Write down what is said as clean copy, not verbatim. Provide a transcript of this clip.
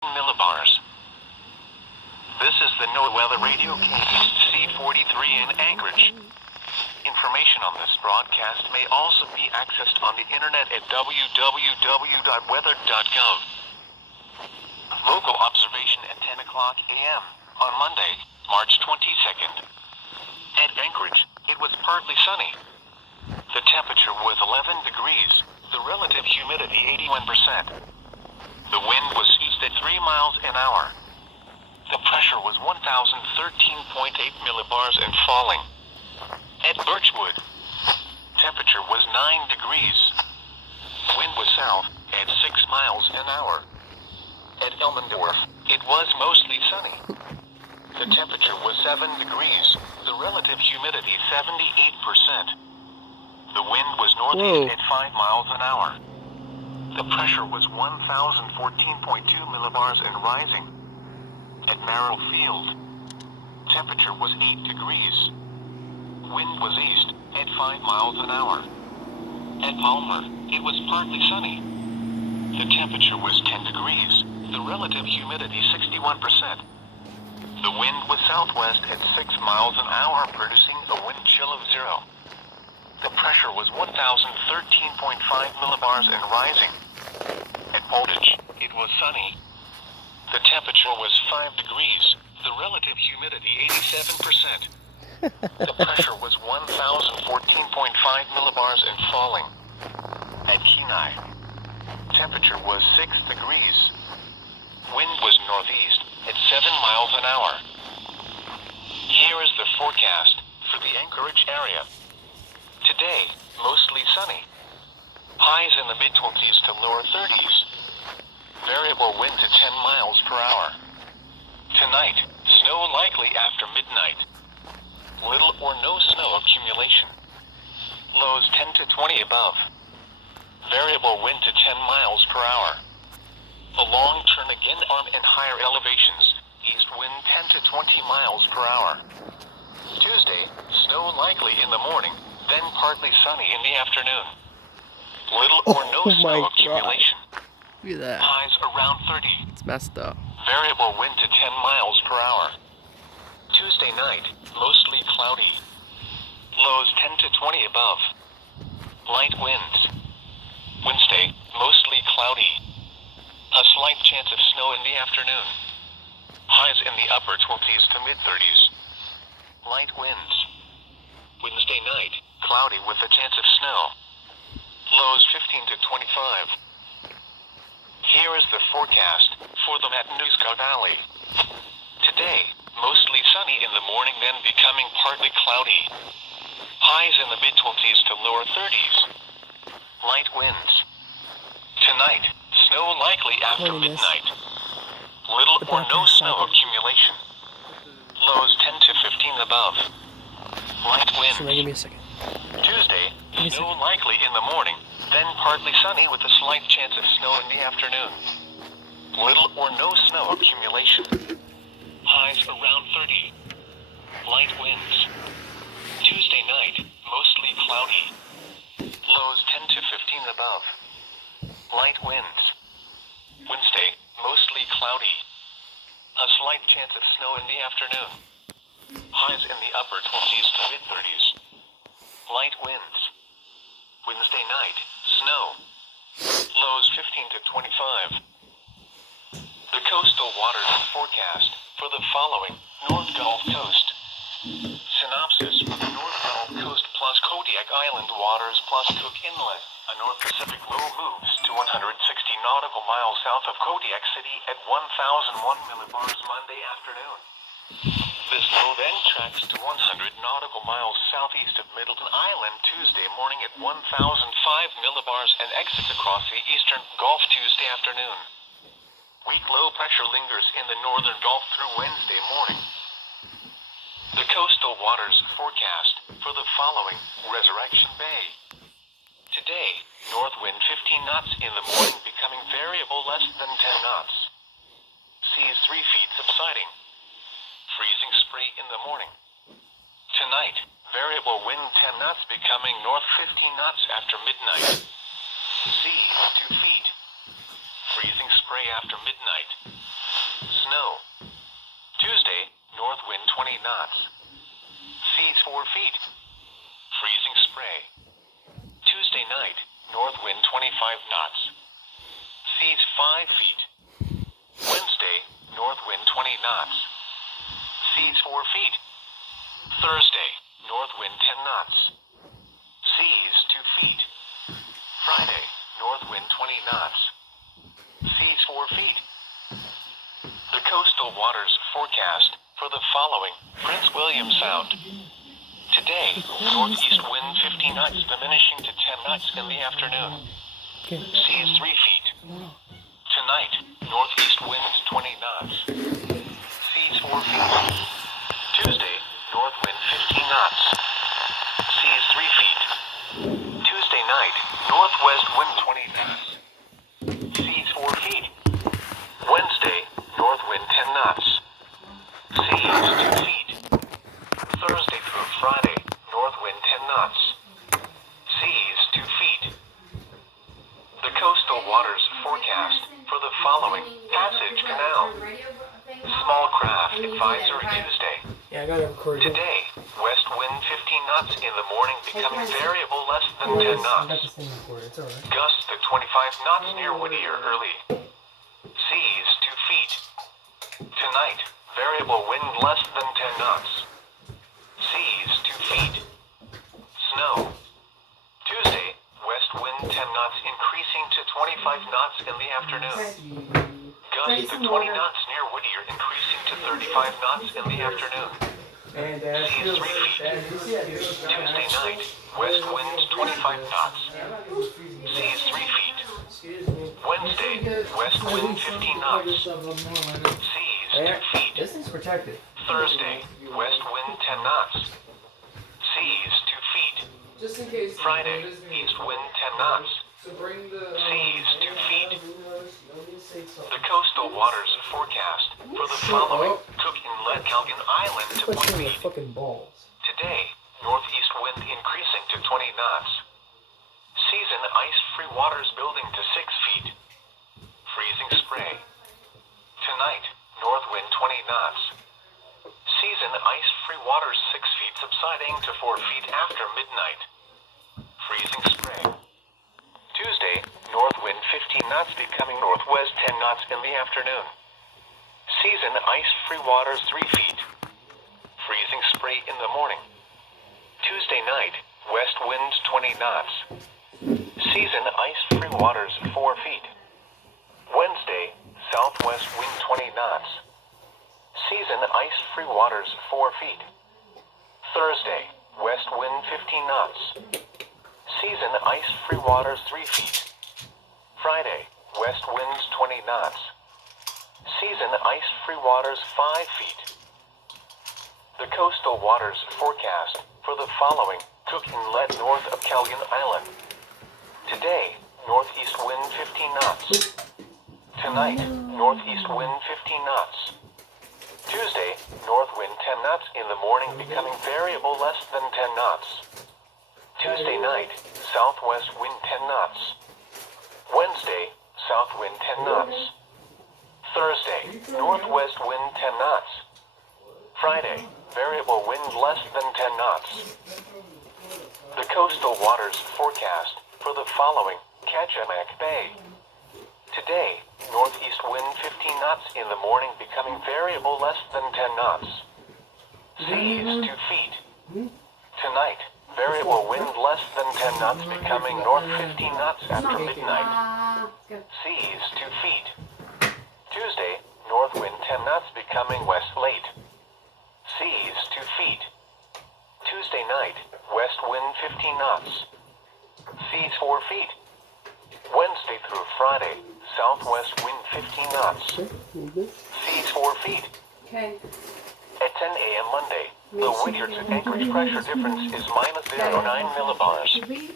millibars. This is the Noaa Weather Radio KEC43 in Anchorage. Information on this broadcast may also be accessed on the internet at www.weather.gov. Local observation at 10 o'clock a.m. on Monday, March 22nd. At Anchorage, it was partly sunny. The temperature was 11 degrees, the relative humidity 81%. The wind was east at 3 miles an hour. The pressure was 1,013.8 millibars and falling. At Birchwood, temperature was 9 degrees. Wind was south at 6 miles an hour. At Elmendorf, it was mostly sunny. The temperature was 7 degrees, the relative humidity 78%. The wind was northeast at 5 miles an hour. The pressure was 1,014.2 millibars and rising. At Merrill Field, temperature was 8 degrees. Wind was east at 5 miles an hour. At Palmer, it was partly sunny. The temperature was 10 degrees, the relative humidity 61%. The wind was southwest at 6 miles an hour, producing a wind chill of 0. The pressure was 1,013.5 millibars and rising. At Portage, it was sunny. The temperature was 5 degrees, the relative humidity 87%. The pressure was 1,014.5 millibars and falling. At Kenai, temperature was 6 degrees. Wind was northeast at 7 miles an hour. Here is the forecast for the Anchorage area. Today, mostly sunny. Highs in the mid-20s to lower 30s. Variable wind to 10 miles per hour. Tonight, snow likely after midnight. Little or no snow accumulation. Lows 10 to 20 above. Variable wind to 10 miles per hour. A long turn again on and higher elevations. East wind 10 to 20 miles per hour. Tuesday, snow likely in the morning, then partly sunny in the afternoon. Little or no snow accumulation. Look at that. Highs around 30. It's messed up. Variable wind to 10 miles per hour. Tuesday night, mostly cloudy. Lows 10 to 20 above. Light winds. Wednesday, mostly cloudy. A slight chance of snow in the afternoon. Highs in the upper 20s to mid-30s. Light winds. Wednesday night, cloudy with a chance of snow. Lows 15 to 25. Here is the forecast for the Matanuska Valley. Today, mostly sunny in the morning, then becoming partly cloudy. Highs in the mid-20s to lower 30s. Light winds. Tonight, snow likely after midnight. Little or no snow accumulation. Lows 10 to 15 above. Light winds. Give me a second. Tuesday, snow likely in the morning, then partly sunny with a slight chance of snow in the afternoon. Little or no snow accumulation. Highs around 30. Light winds. Tuesday night, mostly cloudy. Lows 10 to 15 above. Light winds. Wednesday, mostly cloudy. A slight chance of snow in the afternoon. Highs in the upper 20s to mid-30s. Light winds. Wednesday night, snow. Lows 15 to 25. The coastal waters forecast for the following North Gulf Coast. Synopsis for the North Gulf Coast plus Kodiak Island waters plus Cook Inlet. A North Pacific low moves to 160 nautical miles south of Kodiak City at 1,001 millibars Monday afternoon. This low then tracks to 100 nautical miles southeast of Middleton Island Tuesday morning at 1,005 millibars and exits across the eastern Gulf Tuesday afternoon. Weak low pressure lingers in the northern Gulf through Wednesday morning. The coastal waters forecast for the following Resurrection Bay. Today, north wind 15 knots in the morning, becoming variable less than 10 knots. Seas 3 feet subsiding. Freezing spray in the morning. Tonight, variable wind 10 knots becoming north 15 knots after midnight. Seas 2 feet. Freezing spray after midnight. knots. Seas 4 feet. Freezing spray. Tuesday night, north wind 25 knots. Seas 5 feet. Wednesday, north wind 20 knots. Seas 4 feet. Thursday, north wind 10 knots. Seas 2 feet. Friday, north wind 20 knots. Seas 4 feet. The coastal waters forecast for the following: Prince William Sound. Today, northeast wind 50 knots diminishing to 10 knots in the afternoon. Seas 3 feet. Tonight, northeast winds 20 knots. Seas 4 feet. Tuesday, north wind 15 knots. Seas 3 feet. Tuesday night, northwest wind 20 knots. Seas 4 feet. Wednesday, north wind 10 knots. Seas 2 feet. Thursday through Friday, north wind 10 knots. Seas 2 feet. The coastal waters forecast for the following: Passage Canal. Small craft advisory Tuesday. Yeah, I gotta record it. Today, west wind 15 knots in the morning, becoming variable less than 10 I got knots. this thing recorded, it's alright. Gusts to 25 knots near Whittier early. Seas 2 feet. Tonight, variable wind less than 10 knots. Seas 2 feet. Snow. Tuesday, west wind 10 knots increasing to 25 knots in the afternoon. Gusts to 20 knots near Whittier increasing to 35 knots in the afternoon. And Seas 3 feet. Tuesday night, west winds 25 knots. Seas 3 feet. Wednesday, west wind 15 knots. Seas 2 feet. This thing's protected. Thursday, west wind 10 knots. Seas 2 feet. Just in case. Friday, east wind 10 knots. So bring the. Seas 2 feet. The coastal waters forecast for the following: Cook Inlet, Calgon Island to What's 1 in the feet. fucking balls? Today, northeast wind increasing to 20 knots. Season ice-free waters building to 6 feet. Freezing spray. Tonight, north wind 20 knots. Season ice-free waters 6 feet subsiding to 4 feet after midnight. Freezing spray. Tuesday, north wind 15 knots becoming northwest 10 knots in the afternoon. Season ice-free waters 3 feet. Freezing spray in the morning. Tuesday night, west winds 20 knots. Season ice-free waters 4 feet. Wednesday, southwest wind 20 knots. Season ice-free waters 4 feet. Thursday, west wind 15 knots. Season ice-free waters 3 feet. Friday, west winds 20 knots. Season ice-free waters 5 feet. The coastal waters forecast for the following: Cook Inlet north of Calgon Island. Today, northeast wind 15 knots. Tonight, northeast wind 15 knots. Tuesday, north wind 10 knots in the morning, becoming variable less than 10 knots. Tuesday night, southwest wind 10 knots. Wednesday, south wind 10 knots. Thursday, northwest wind 10 knots. Friday, variable wind less than 10 knots. The coastal waters forecast for the following: Kachemak Bay. Today, northeast wind 15 knots in the morning, becoming variable less than 10 knots. Seas 2 feet. Tonight, variable wind less than 10 knots, becoming north 15 knots after midnight. Seas 2 feet. Tuesday, north wind 10 knots, becoming west late. Seas 2 feet. Tuesday night, west wind 15 knots. Seas 4 feet. Wednesday through Friday, southwest wind 15 knots. Seas 4 feet. Okay. At 10 a.m. Monday, the Whittier to Anchorage pressure difference is -0.9 millibars. Did we